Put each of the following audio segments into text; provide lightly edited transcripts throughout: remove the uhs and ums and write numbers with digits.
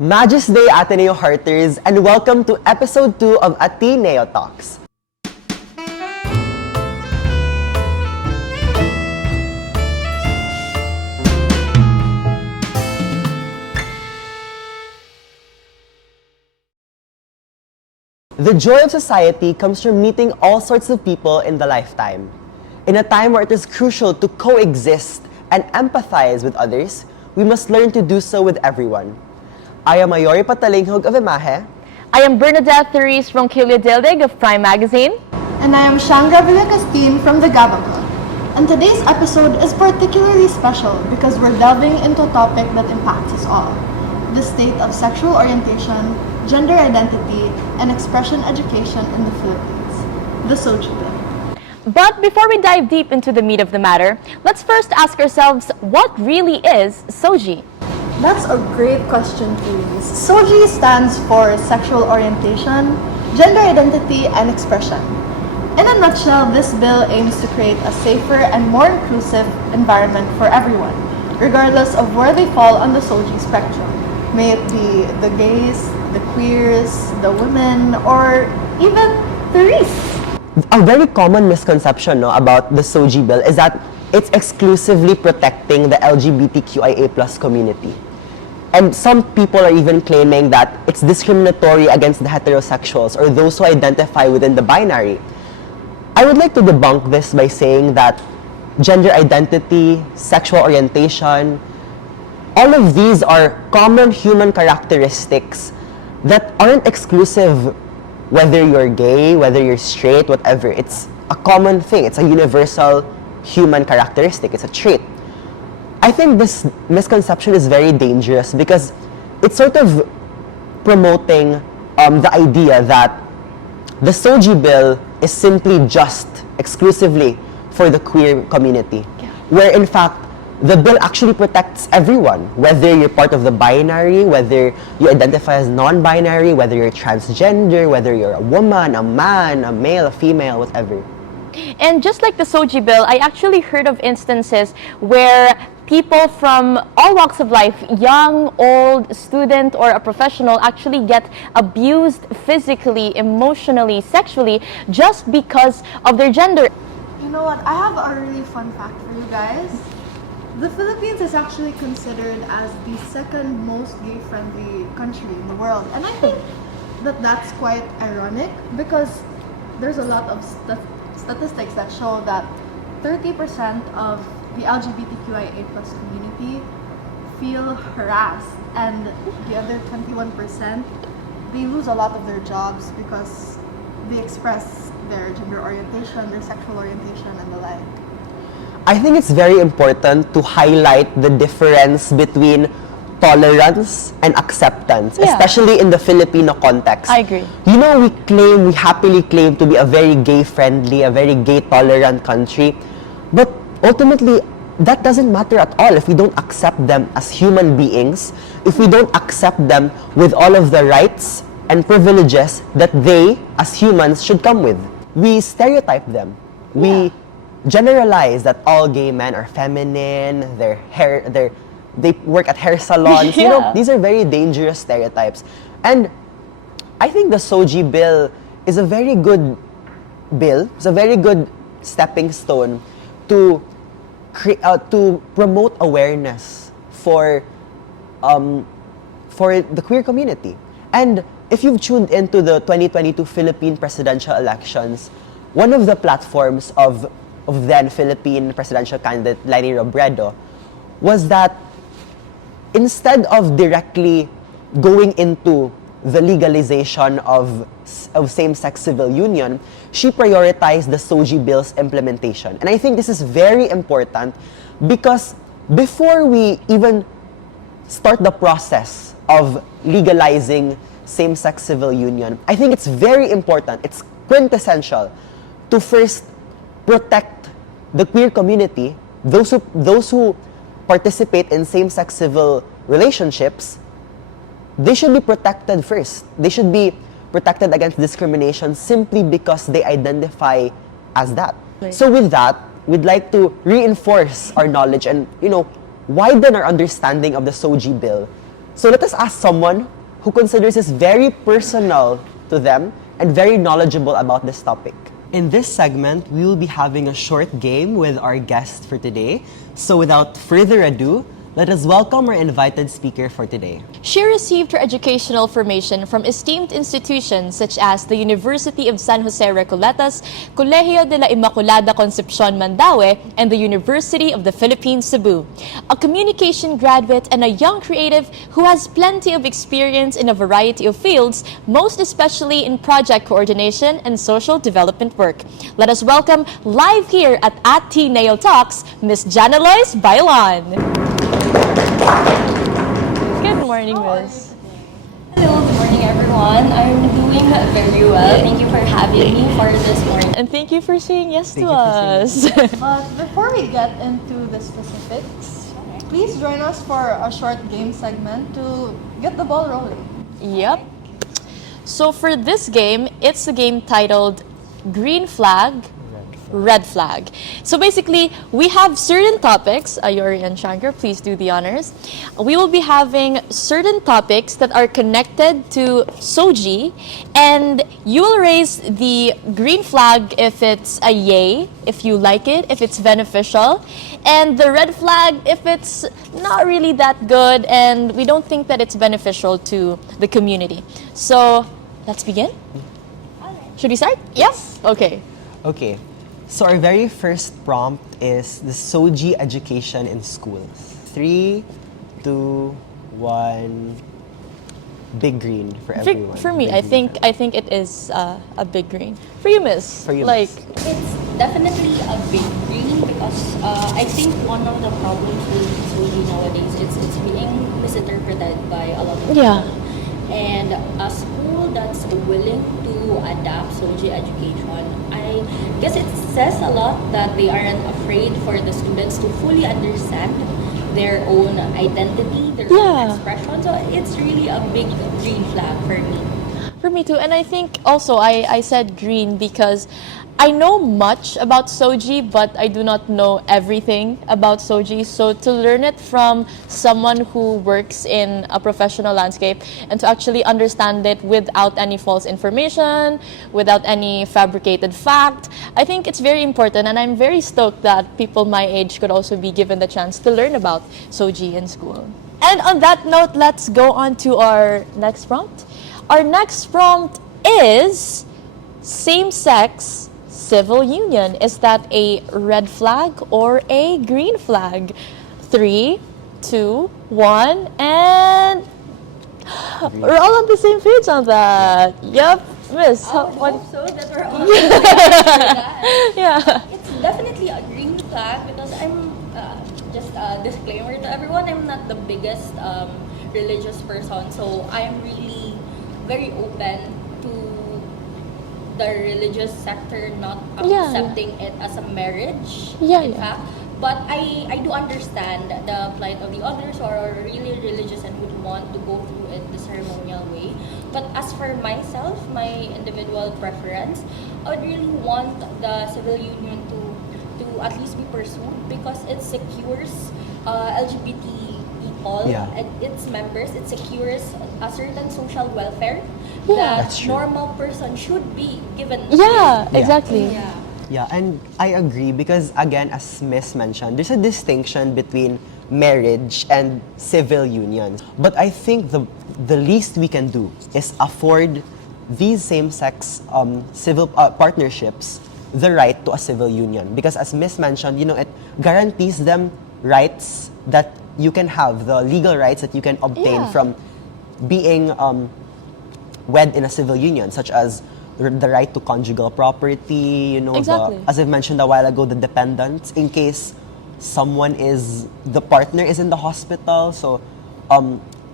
Magis Day, Ateneo Hearters, and welcome to episode 2 of Ateneo Talks. The joy of society comes from meeting all sorts of people in the lifetime. In a time where it is crucial to coexist and empathize with others, we must learn to do so with everyone. I am Mayori Patalinghog of Imahe. I am Bernadette Therese Ronquillo Dildig of Prime Magazine. And I am Shangra Villacastin from the Gaba Club. And today's episode is particularly special because we're delving into a topic that impacts us all: the state of sexual orientation, gender identity, and expression education in the Philippines, the SOGIE bill. But before we dive deep into the meat of the matter, let's first ask ourselves, what really is SOGIE? That's a great question, please. SOGIE stands for sexual orientation, gender identity, and expression. In a nutshell, this bill aims to create a safer and more inclusive environment for everyone, regardless of where they fall on the SOGIE spectrum. May it be the gays, the queers, the women, or even Therese. A very common misconception about the SOGIE bill is that it's exclusively protecting the LGBTQIA+ community. And some people are even claiming that it's discriminatory against the heterosexuals or those who identify within the binary. I would like to debunk this by saying that gender identity, sexual orientation, all of these are common human characteristics that aren't exclusive whether you're gay, whether you're straight, whatever. It's a common thing. It's a universal human characteristic. It's a trait. I think this misconception is very dangerous because it's sort of promoting the idea that the SOGIE bill is simply just exclusively for the queer community, where in fact the bill actually protects everyone, whether you're part of the binary, whether you identify as non-binary, whether you're transgender, whether you're a woman, a man, a male, a female, whatever. And just like the SOGIE bill, I actually heard of instances where people from all walks of life, young, old, student, or a professional, actually get abused physically, emotionally, sexually, just because of their gender. You know what? I have a really fun fact for you guys. The Philippines is actually considered as the second most gay-friendly country in the world. And I think that that's quite ironic because there's a lot of statistics that show that 30% of the LGBTQIA+ community feel harassed, and the other 21%, they lose a lot of their jobs because they express their gender orientation, their sexual orientation, and the like. I think it's very important to highlight the difference between tolerance and acceptance, especially in the Filipino context. I agree. You know, we happily claim to be a very gay-friendly, a very gay-tolerant country, but ultimately, that doesn't matter at all if we don't accept them as human beings, if we don't accept them with all of the rights and privileges that they, as humans, should come with. We stereotype them. We generalize that all gay men are feminine, they work at hair salons. You know, these are very dangerous stereotypes. And I think the SOGIE bill is a very good bill. It's a very good stepping stone to promote awareness for the queer community. And if you've tuned into the 2022 Philippine presidential elections, one of the platforms of then Philippine presidential candidate Leni Robredo was that instead of directly going into the legalization of same-sex civil union, she prioritized the SOGIE bill's implementation. And I think this is very important because before we even start the process of legalizing same-sex civil union, I think it's very important, it's quintessential to first protect the queer community, those who participate in same-sex civil relationships. They should be protected first. They should be protected against discrimination simply because they identify as that. Right. So with that, we'd like to reinforce our knowledge and, widen our understanding of the SOGIE bill So let us ask someone who considers this very personal to them and very knowledgeable about this topic. In this segment, we will be having a short game with our guest for today. So without further ado, let us welcome our invited speaker for today. She received her educational formation from esteemed institutions such as the University of San Jose Recoletas, Colegio de la Inmaculada Concepcion Mandaue, and the University of the Philippines Cebu. A communication graduate and a young creative who has plenty of experience in a variety of fields, most especially in project coordination and social development work. Let us welcome live here at Ateneo Talks, Miss Janalois Bailan. Good morning, Miss. Hello, good morning everyone. I'm doing very well. Thank you for having me for this morning. And thank you for saying yes Thank to you for saying us. But before we get into the specifics, please join us for a short game segment to get the ball rolling. Yep. So for this game, it's a game titled Green Flag, Red Flag. So basically, we have certain topics. Ayori and Shankar, please do the honors. We will be having certain topics that are connected to SOGIE, and you will raise the green flag if it's a yay, if you like it, if it's beneficial, and the red flag if it's not really that good and we don't think that it's beneficial to the community. So, let's begin. Should we start? Yes. Okay. Okay, so our very first prompt is the SOGIE education in schools. 3, 2, 1. Big green for everyone. For me, Big I green think it is a big green. For you, Miss. For you, like Miss. It's definitely a big green because I think one of the problems with SOGIE nowadays is it's being misinterpreted by a lot of people. Yeah. And a school that's willing to adapt SOGIE education, I guess it says a lot that they aren't afraid for the students to fully understand their own identity, their own expression. So it's really a big green flag for me. For me too, and I think also I said green because I know much about SOGIE, but I do not know everything about SOGIE. So to learn it from someone who works in a professional landscape and to actually understand it without any false information, without any fabricated fact, I think it's very important, and I'm very stoked that people my age could also be given the chance to learn about SOGIE in school. And on that note, let's go on to our next prompt. Our next prompt is same-sex civil union. Is that a red flag or a green flag? 3, 2, 1, and we're all on the same page on that. Yep, Miss. I would what? hope so that we're all that. Yeah. It's definitely a green flag because I'm just a disclaimer to everyone. I'm not the biggest religious person, so I'm really very open to the religious sector not accepting it as a marriage. In fact, but I do understand the plight of the others who are really religious and would want to go through it the ceremonial way. But as for myself, my individual preference, I would really want the civil union to at least be pursued because it secures LGBT people and its members. It secures a certain social welfare that normal person should be given. Exactly. Yeah, and I agree because again, as Miss mentioned, there's a distinction between marriage and civil unions. But I think the least we can do is afford these same-sex civil partnerships the right to a civil union. Because as Miss mentioned, you know, it guarantees them rights that you can have, the legal rights that you can obtain from being wed in a civil union, such as the right to conjugal property, you know, as I've mentioned a while ago, the dependents, in case the partner is in the hospital, so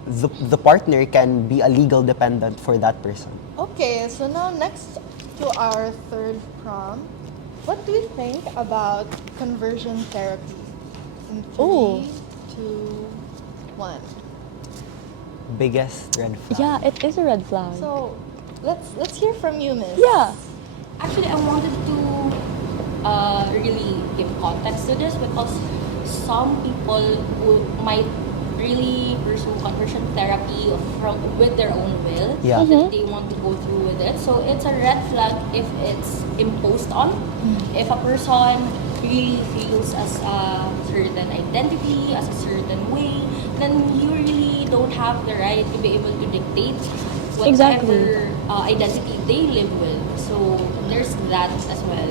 the partner can be a legal dependent for that person. Okay, so now next to our third prompt, what do you think about conversion therapy? In 3, 2, 1. Biggest red flag. Yeah, it is a red flag. So let's hear from you, Miss. Yeah. Actually, I wanted to really give context to this because some people might really pursue conversion therapy with their own will, Yeah. if they want to go through with it. So it's a red flag if it's imposed on. If a person really feels as a certain identity, as a certain way, then you really don't have the right to be able to dictate whatever Exactly. identity they live with. So there's that as well.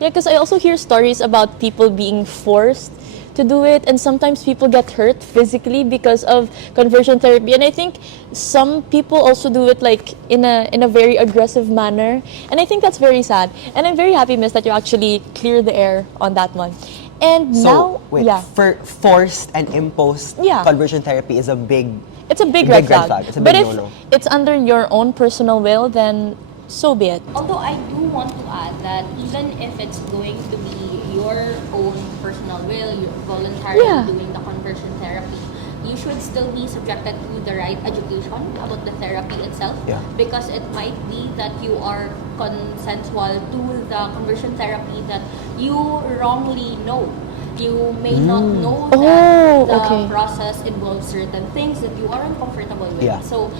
Yeah, because I also hear stories about people being forced to do it, and sometimes people get hurt physically because of conversion therapy. And I think some people also do it like in a very aggressive manner, and I think that's very sad. And I'm very happy, Miss, that you actually clear the air on that one. And So, now, wait, yeah, forced and imposed Yeah. conversion therapy is a big, it's a big red flag. It's a But big if no-no. it's under your own personal will, then so be it. Although I do want to add that even if it's going to be your own personal will, you're voluntarily Yeah. doing the conversion therapy, you should still be subjected to the right education about the therapy itself. Yeah. Because it might be that you are consensual to the conversion therapy that you wrongly know. You may not know Oh, that the okay. process involves certain things that you are uncomfortable with. Yeah. So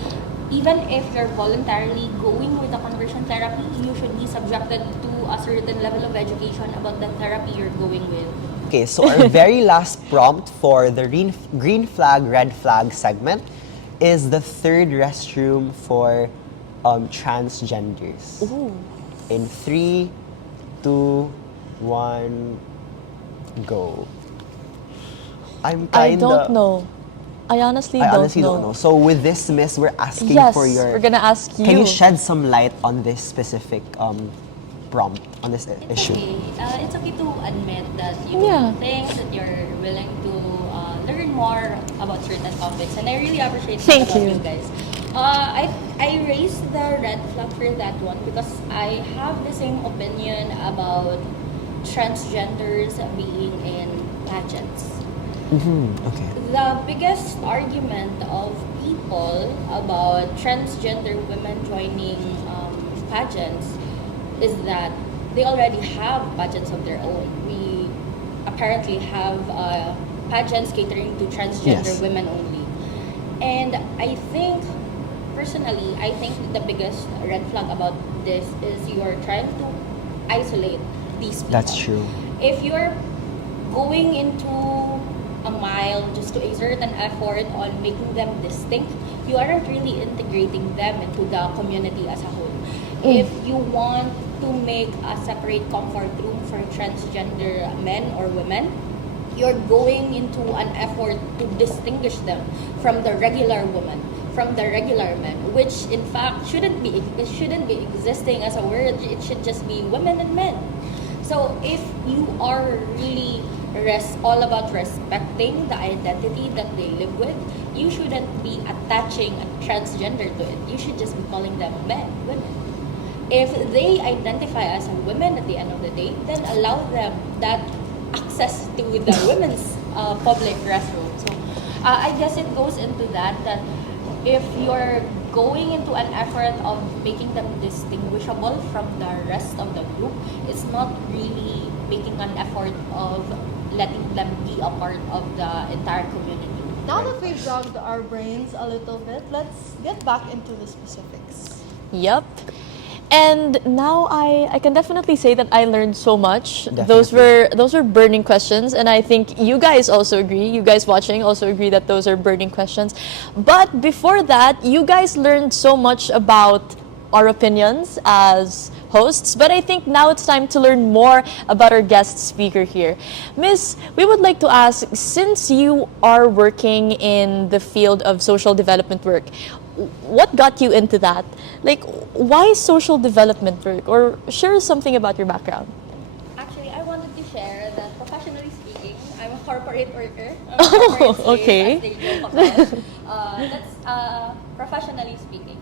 even if you're voluntarily going with the conversion therapy, you should be subjected to a certain level of education about the therapy you're going with. Okay, so our very last prompt for the green flag, red flag segment is the third restroom for transgenders. Ooh. In 3, 2, 1, go. I'm I kinda... don't know. I honestly, I don't, honestly know. don't know. So with this, Miss, we're asking Yes, for your... we're gonna ask you. Can you shed some light on this specific prompt, on this issue? It's okay to admit that you Yeah. think that you're willing to learn more about certain topics, and I really appreciate Thank that about you. you guys. I raised the red flag for that one because I have the same opinion about transgenders being in pageants. Okay. The biggest argument of people about transgender women joining pageants is that they already have pageants of their own. We apparently have pageants catering to transgender Yes. women only. And I think, personally, I think the biggest red flag about this is you're trying to isolate these people. That's true. If you're going into a mile just to exert an effort on making them distinct, you aren't really integrating them into the community as a whole. If you want to make a separate comfort room for transgender men or women, you're going into an effort to distinguish them from the regular woman, from the regular men, which in fact shouldn't be existing as a word. It should just be women and men. So if you are really all about respecting the identity that they live with, you shouldn't be attaching a transgender to it. You should just be calling them men, women. If they identify as a women at the end of the day, then allow them that access to the women's public restroom. So I guess it goes into that if you're going into an effort of making them distinguishable from the rest of the group, it's not really making an effort of letting them be a part of the entire community. Now that we've jogged our brains a little bit, let's get back into the specifics. Yep. And now I can definitely say that I learned so much. Definitely. Those were burning questions, and I think you guys also agree. You guys watching also agree that those are burning questions. But before that, you guys learned so much about our opinions as hosts, but I think now it's time to learn more about our guest speaker here. Miss, we would like to ask, since you are working in the field of social development work, what got you into that? Like, why social development work? Or share something about your background. Actually, I wanted to share that professionally speaking, I'm a corporate worker. Oh, okay. As they joke about. That's professionally speaking.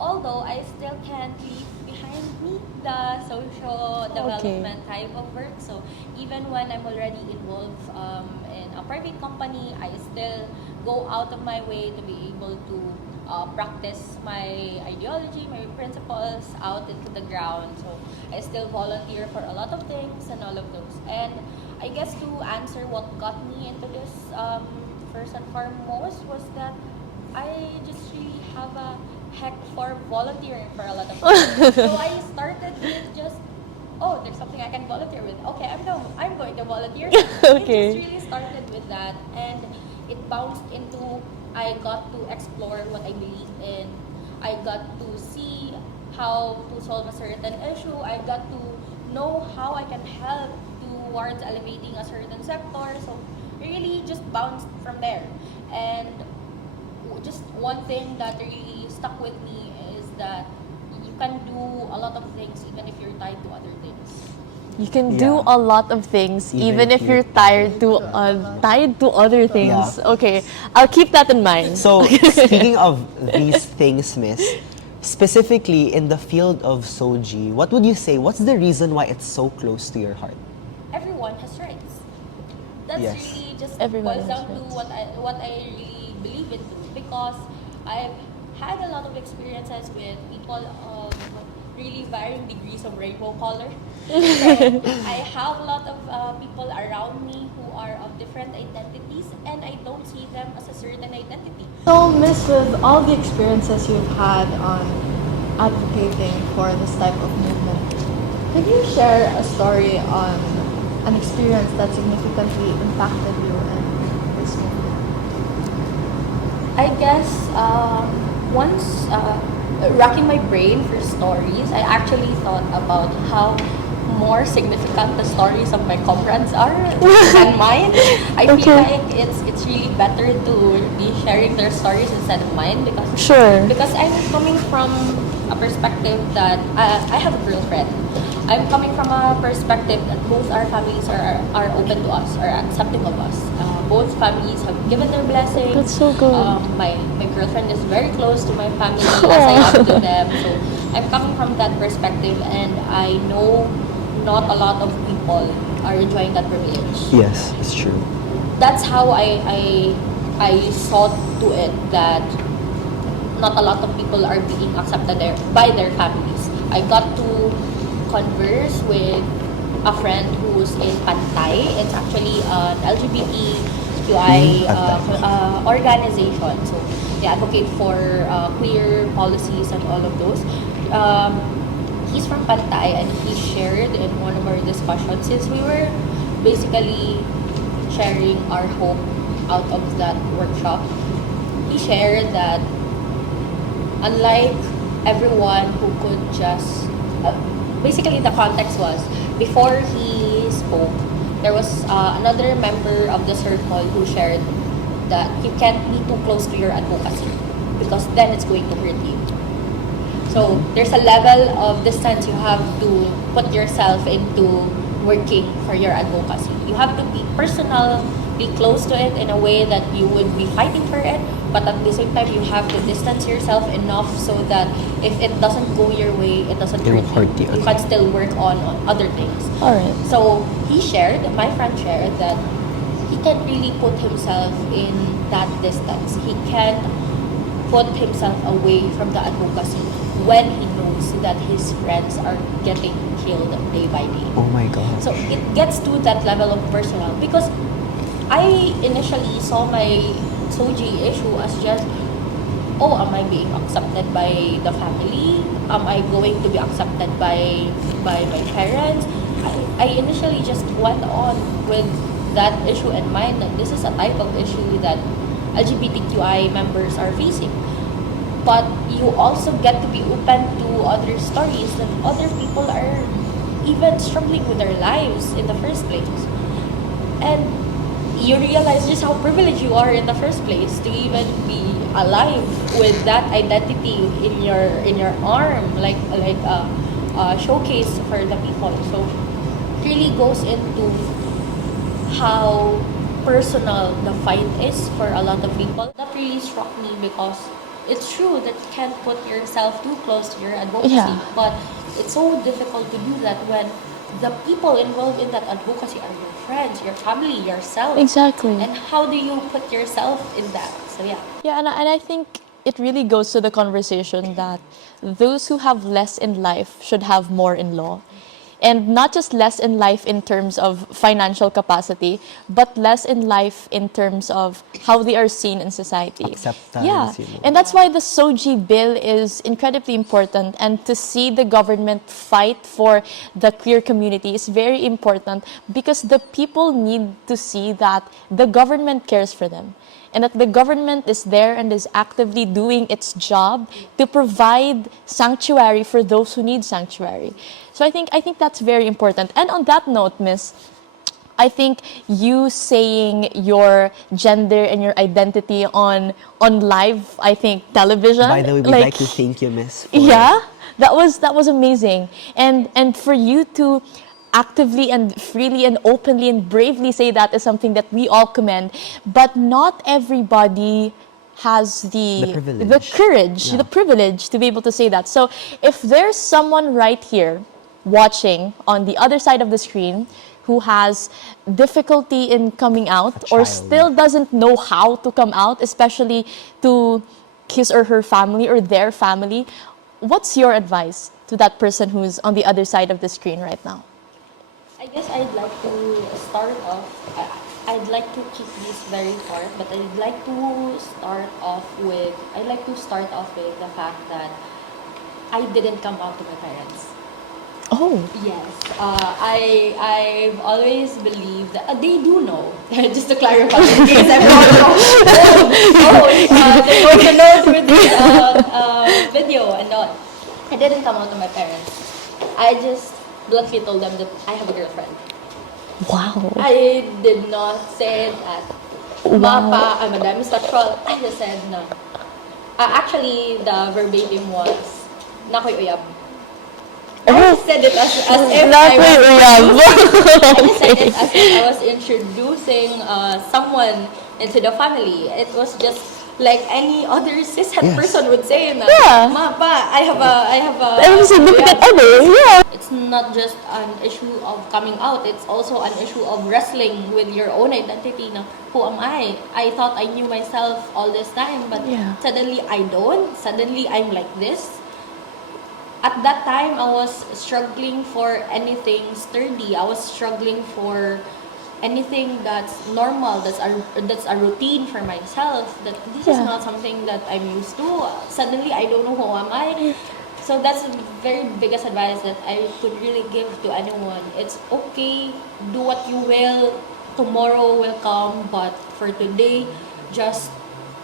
Although I still can't leave behind me the social development type of work. So even when I'm already involved in a private company, I still go out of my way to be able to practice my ideology, my principles out into the ground. So I still volunteer for a lot of things and all of those. And I guess to answer what got me into this first and foremost was that I just really have a heck for volunteering for a lot of things. So I started with just, oh, there's something I can volunteer with. Okay, I'm going to volunteer. Okay. It just really started with that, and it bounced into, I got to explore what I believe in. I got to see how to solve a certain issue. I got to know how I can help towards elevating a certain sector. So really just bounced from there. And just one thing that really stuck with me is that you can do a lot of things even if you're tied to other things. You can do Yeah. a lot of things even if you're tied to other things. Yeah. Okay, I'll keep that in mind. So, speaking of these things, Miss, specifically in the field of SOGIE, what would you say? What's the reason why it's so close to your heart? Everyone has rights. That's Yes. really just Everyone boils has down to rights. what I really believe into, because I've had a lot of experiences with people of really varying degrees of rainbow color. So I have a lot of people around me who are of different identities, and I don't see them as a certain identity. So, Miss, with all the experiences you've had on advocating for this type of movement, could you share a story on an experience that significantly impacted you in this movement? I guess once racking my brain for stories, I actually thought about how more significant the stories of my comrades are than mine. I feel like it's really better to be sharing their stories instead of mine, because I'm coming from a perspective that I have a girlfriend. I'm coming from a perspective that both our families are open to us, are accepting of us. Both families have given their blessings. That's so good. My girlfriend is very close to my family as I am to them. So I'm coming from that perspective, and I know not a lot of people are enjoying that privilege. Yes, it's true. That's how I saw to it that not a lot of people are being accepted there by their families. I got to converse with a friend who's in Pantay. It's actually an LGBTQI organization. So they advocate for queer policies and all of those. He's from Pantay, and he shared in one of our discussions, since we were basically sharing our hope out of that workshop, he shared that unlike everyone who could just basically the context was, before he spoke, there was another member of the circle who shared that you can't be too close to your advocacy because then it's going to hurt you. So there's a level of distance you have to put yourself into working for your advocacy. You have to be personal, be close to it in a way that you would be fighting for it, but at the same time you have to distance yourself enough so that if it doesn't go your way, it doesn't won't hurt you. You can still work on other things. Alright. So my friend shared that he can't really put himself in that distance. He can't put himself away from the advocacy when he knows that his friends are getting killed day by day. Oh my God. So it gets to that level of personal, because I initially saw my SOGIE issue as just, oh, am I being accepted by the family? Am I going to be accepted by my parents? I initially just went on with that issue in mind, that this is a type of issue that LGBTQI members are facing. But you also get to be open to other stories that other people are even struggling with their lives in the first place. And you realize just how privileged you are in the first place to even be alive with that identity in your arm, like a showcase for the people. So it really goes into how personal the fight is for a lot of people. That really struck me, because it's true that you can't put yourself too close to your advocacy, Yeah. but it's so difficult to do that when the people involved in that advocacy are your friends, your family, yourself. Exactly. And how do you put yourself in that? So yeah. Yeah, and I think it really goes to the conversation that those who have less in life should have more in law. And not just less in life in terms of financial capacity, but less in life in terms of how they are seen in society. Acceptance, Yeah, you know. and that's why the SOGIE bill is incredibly important, and to see the government fight for the queer community is very important, because the people need to see that the government cares for them, and that the government is there and is actively doing its job to provide sanctuary for those who need sanctuary. So I think that's very important. And on that note, Miss, I think you saying your gender and your identity on live, I think, television. By the way, we'd like to thank you, Miss. For Yeah, that was amazing, and for you to actively and freely and openly and bravely say that is something that we all commend. But not everybody has the privilege. courage, Yeah. the privilege to be able to say that. So if there's someone right here watching on the other side of the screen who has difficulty in coming out, or child. still doesn't know how to come out, especially to his or her family or their family, what's your advice to that person who's on the other side of the screen right now? I guess I'd like to start off. I'd like to keep this very short, but I'd like to start off with. I'd like to start off with the fact that I didn't come out to my parents. Oh, Yes, I've always believed that they do know. Just to clarify, in case everyone knows. There was a note with the video and all. I didn't come out to my parents. I just bluntly told them that I have a girlfriend. wow. I did not say that, Mapa, I'm a demisexual. I just said no. Actually, the verbatim was, Nakoy uyab. I said it as if I just said it as if I was introducing someone into the family. It was just like any other cishet person would say na, Yeah. Ma, pa, I have a And significant other, yeah. It's not just an issue of coming out, it's also an issue of wrestling with your own identity na, who am I? I thought I knew myself all this time, but Yeah. suddenly I don't. Suddenly I'm like this. At that time, I was struggling for anything sturdy. I was struggling for anything that's normal, that's a routine for myself. That this is Yeah. not something that I'm used to. Suddenly, I don't know who am I. So that's the very biggest advice that I could really give to anyone. It's okay, do what you will. Tomorrow will come, but for today, just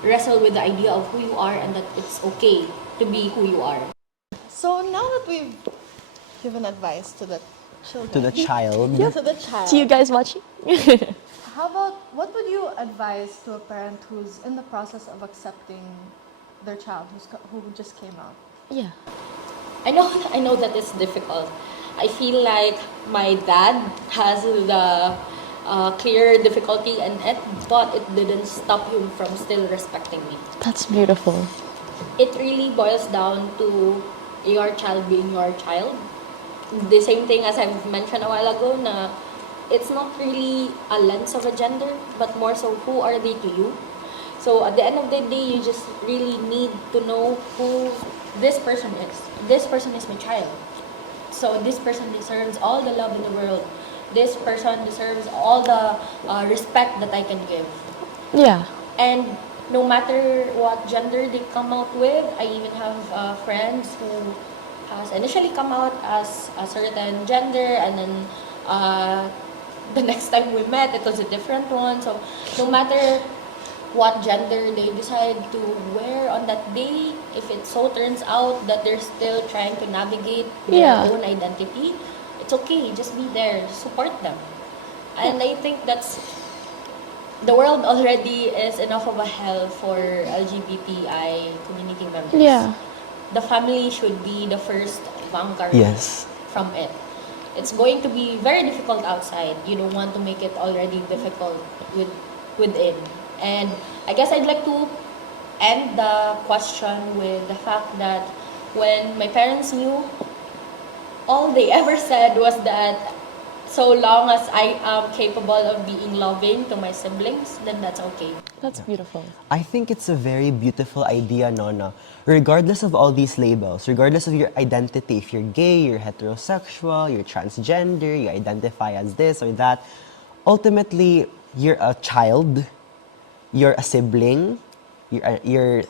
wrestle with the idea of who you are and that it's okay to be who you are. So now that we've given advice to the children, To the child. to the child, To you guys watching? how about what would you advise to a parent who's in the process of accepting their child who just came out? Yeah. I know that it's difficult. I feel like my dad has the clear difficulty in it, but it didn't stop him from still respecting me. That's beautiful. It really boils down to your child being your child. The same thing as I've mentioned a while ago, na it's not really a lens of a gender, but more so who are they to you. So at the end of the day, you just really need to know who this person is. This person is my child. So this person deserves all the love in the world. This person deserves all the respect that I can give. Yeah. And no matter what gender they come out with, I even have friends who has initially come out as a certain gender, and then the next time we met, it was a different one. So no matter what gender they decide to wear on that day, if it so turns out that they're still trying to navigate Yeah. their own identity, it's okay. Just be there, just support them. And I think that's the world already is enough of a hell for LGBTI community members. Yeah. The family should be the first vanguard Yes. from it. It's going to be very difficult outside. You don't want to make it already difficult within. And I guess I'd like to end the question with the fact that when my parents knew, all they ever said was that so long as I am capable of being loving to my siblings, then that's okay. That's beautiful. I think it's a very beautiful idea, Nona. Regardless of all these labels, regardless of your identity, if you're gay, you're heterosexual, you're transgender, you identify as this or that, ultimately, you're a child, you're a sibling, you're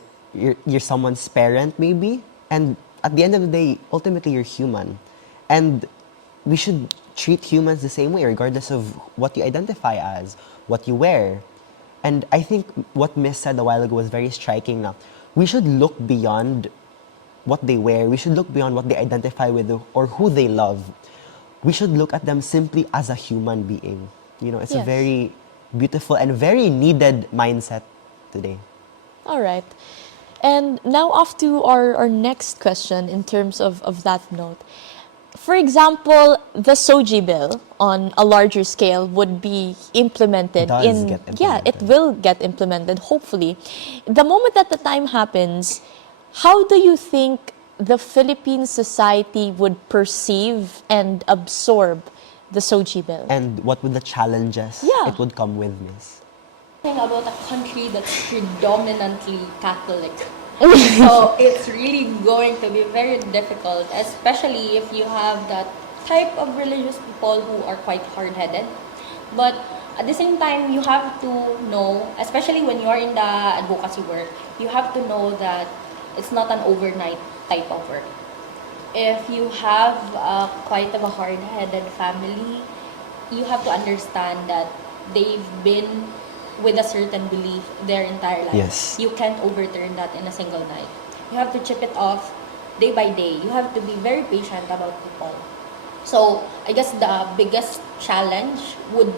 someone's parent maybe, and at the end of the day, ultimately you're human, and we should treat humans the same way, regardless of what you identify as, what you wear. And I think what Miss said a while ago was very striking. Now, we should look beyond what they wear. We should look beyond what they identify with or who they love. We should look at them simply as a human being. You know, it's a Yes. very beautiful and very needed mindset today. All right. And now off to our next question in terms of that note. For example, the SOGIE bill on a larger scale would be implemented Does get yeah, it implemented. will get implemented, hopefully. The moment that the time happens, how do you think the Philippine society would perceive and absorb the SOGIE bill? And what would the challenges Yeah. it would come with, Miss? Thing about a country that's predominantly Catholic. So it's really going to be very difficult, especially if you have that type of religious people who are quite hard-headed. But at the same time, you have to know, especially when you are in the advocacy work, you have to know that it's not an overnight type of work. If you have quite of a hard-headed family, you have to understand that they've been with a certain belief their entire life. Yes. You can't overturn that in a single night. You have to chip it off day by day. You have to be very patient about people. So I guess the biggest challenge would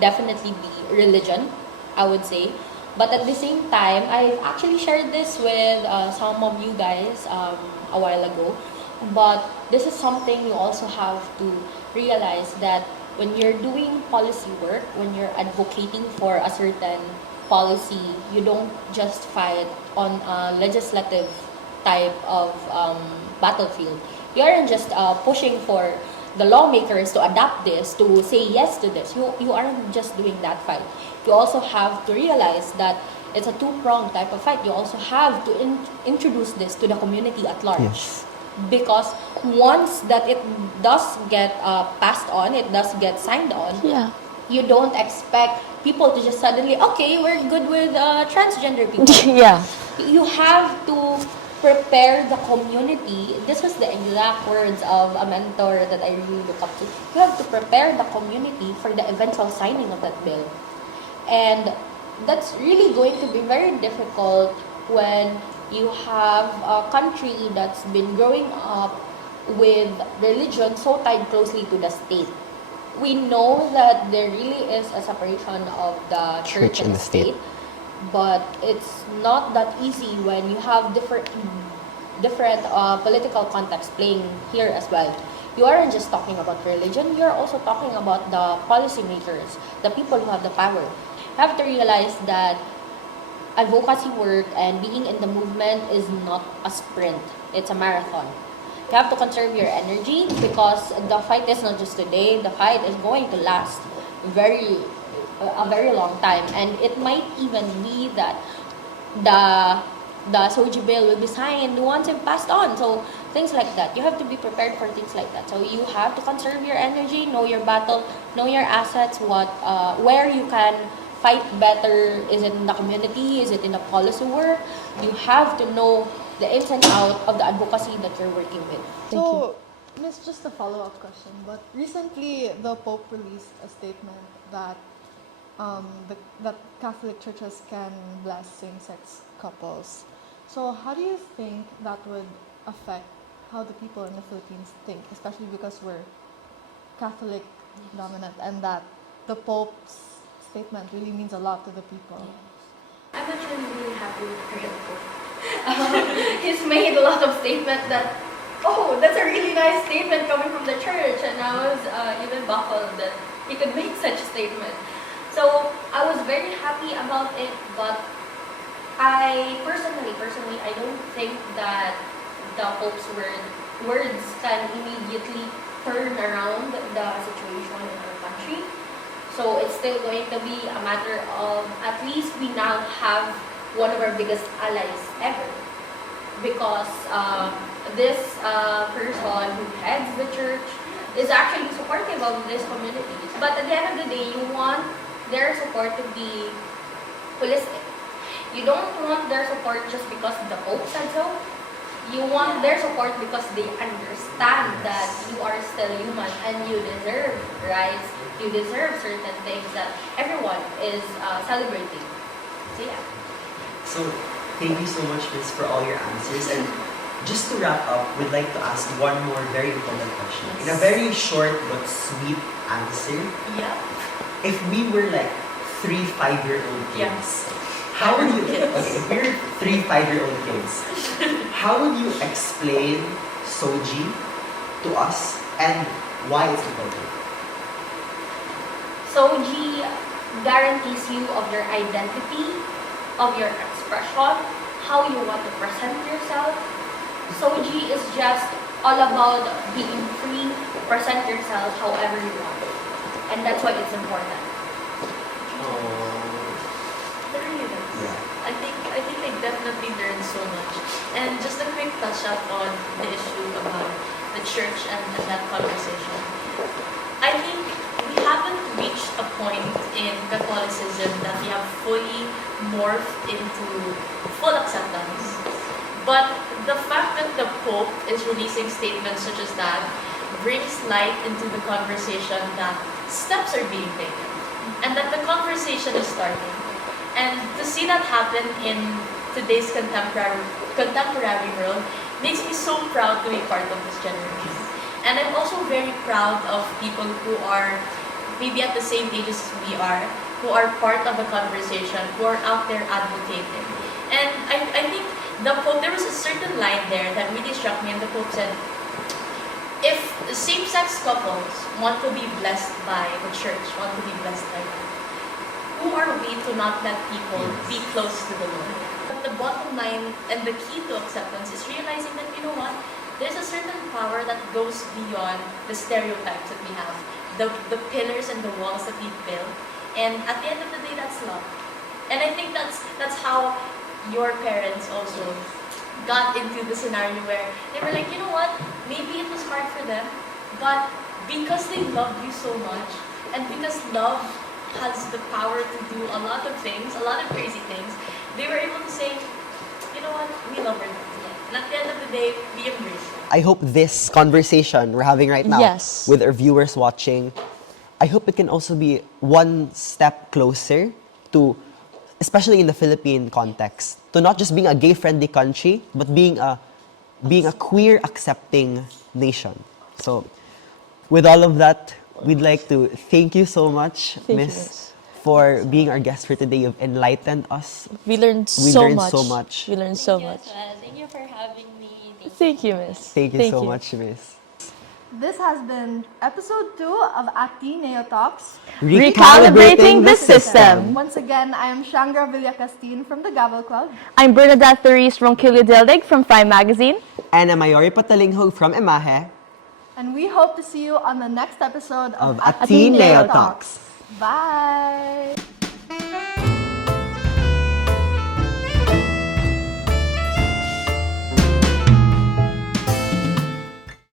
definitely be religion, I would say. But at the same time, I actually shared this with some of you guys a while ago. But this is something you also have to realize that when you're doing policy work, when you're advocating for a certain policy, you don't just fight on a legislative type of battlefield. You aren't just pushing for the lawmakers to adapt this, to say yes to this. You aren't just doing that fight. You also have to realize that it's a two-pronged type of fight. You also have to introduce this to the community at large. Yes. Because once that it does get passed on, it does get signed on, Yeah. you don't expect people to just suddenly, okay, we're good with transgender people. Yeah. You have to prepare the community. This was the exact words of a mentor that I really look up to. You have to prepare the community for the eventual signing of that bill. And that's really going to be very difficult when you have a country that's been growing up with religion so tied closely to the state. We know that there really is a separation of the church and the state, but it's not that easy when you have different political contexts playing here as well. You aren't just talking about religion, you're also talking about the policymakers, the people who have the power. You have to realize that advocacy work and being in the movement is not a sprint, it's a marathon. You have to conserve your energy because the fight is not just today, the fight is going to last a very long time, and it might even be that the SOGIE bill will be signed once it passed on. So things like that. You have to be prepared for things like that. So you have to conserve your energy, know your battle, know your assets, where you can fight better. Is it in the community? Is it in the policy work? You have to know the ins and out of the advocacy that you're working with. So, Miss, just a follow-up question. But recently, the Pope released a statement that that Catholic churches can bless same-sex couples. So, how do you think that would affect how the people in the Philippines think, especially because we're Catholic dominant, and that the Pope's statement really means a lot to the people? I'm actually really happy for him. He's made a lot of statements that, oh, that's a really nice statement coming from the church, and I was even baffled that he could make such a statement. So I was very happy about it, but I personally, I don't think that the Pope's words can immediately turn around the situation in our country. So it's still going to be a matter of, at least we now have one of our biggest allies ever. Because this person who heads the church is actually supportive of this community. But at the end of the day, you want their support to be holistic. You don't want their support just because the Pope said so. You want their support because they understand that you are still human and you deserve rights, you deserve certain things that everyone is celebrating. So yeah. So, thank you so much, Miss, for all your answers. And just to wrap up, we'd like to ask one more very important question. In a very short but sweet answer, Yeah. if we were like 3 5-year-old kids, how would you, okay, if we were 3 5-year-old kids, how would you explain SOGIE to us and why it's important? SOGIE guarantees you of your identity, of your expression, how you want to present yourself. SOGIE is just all about being free, present yourself however you want. And that's why it's important. Yeah. I think I definitely learned so much. And just a quick touch up on the issue about the church and that conversation. I think we haven't reached a point in Catholicism that we have fully morphed into full acceptance. But the fact that the Pope is releasing statements such as that brings light into the conversation that steps are being taken and that the conversation is starting. And to see that happen in today's contemporary world makes me so proud to be part of this generation. And I'm also very proud of people who are maybe at the same age as we are, who are part of the conversation, who are out there advocating. And I think the Pope, there was a certain line there that really struck me, and the Pope said, if same-sex couples want to be blessed by the church, want to be blessed by God, who are we to not let people be close to the Lord? But the bottom line and the key to acceptance is realizing that, you know what, there's a certain power that goes beyond the stereotypes that we have, the pillars and the walls that we build. And at the end of the day, that's love. And I think that's how your parents also got into the scenario where they were like, you know what, maybe it was hard for them, but because they loved you so much, and because love has the power to do a lot of things, a lot of crazy things, they were able to say, you know what, we love her. And at the end of the day, we embrace her. I hope this conversation we're having right now Yes. with our viewers watching, I hope it can also be one step closer to, especially in the Philippine context, to not just being a gay-friendly country, but being a queer accepting nation. So, with all of that, we'd like to thank you so much, Thank you, Miss, Miss. for being our guest for today. You've enlightened us. We learned We so learned much. so much. We learned so Thank you much. as well. Thank you for having me. Thank you, Miss. Thank you so much, Miss. This has been episode 2 of Ateneo Talks. Recalibrating the system. Once again, I am Shangra Villacastin from the Gavel Club. I'm Bernadette Therese Ronquillo Dildig from Fry Magazine. And I'm Mayori Patalinghog from Emahe And we hope to see you on the next episode of Ateneo Ateneo Talks. Bye!